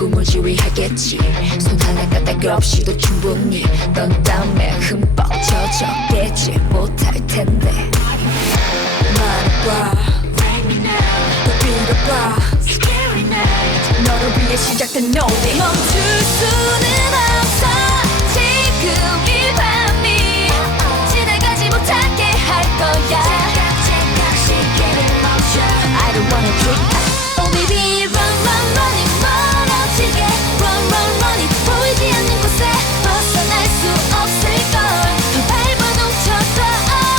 꿈을 지휘하겠지. 손 하나 까딱 없이도 충분히 넌 땀에 흠뻑 젖었겠지 못할 텐데. 말해봐, 더 빌어봐. 너를 위해 시작된 노래. 멈출 수는 없어. 지금 이 밤이 지나가지 못하게 할 거야. I don't wanna drink. Oh baby, run, run, running, 멀어지게. Run, run, running. 보이지 않는 곳에 벗어날 수 없을걸. 더 밟아 뭉쳐서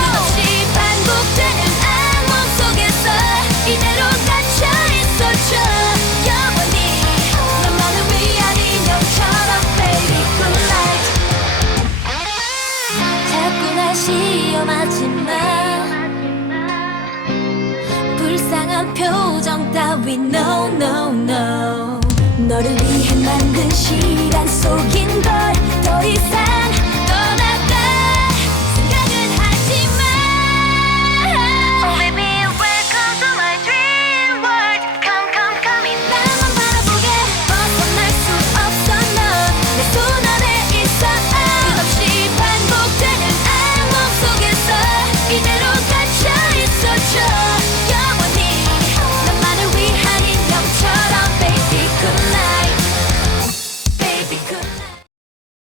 끝없이 반복되는 악몽 속에서 이대로 갇혀 있어줘. 영원히 너만을 위한 인형처럼 baby good night. 자꾸 날 시험하지 마. 불쌍한 표정 따위 no no no. 너를 위해 만든 시간 속인 걸 더 이상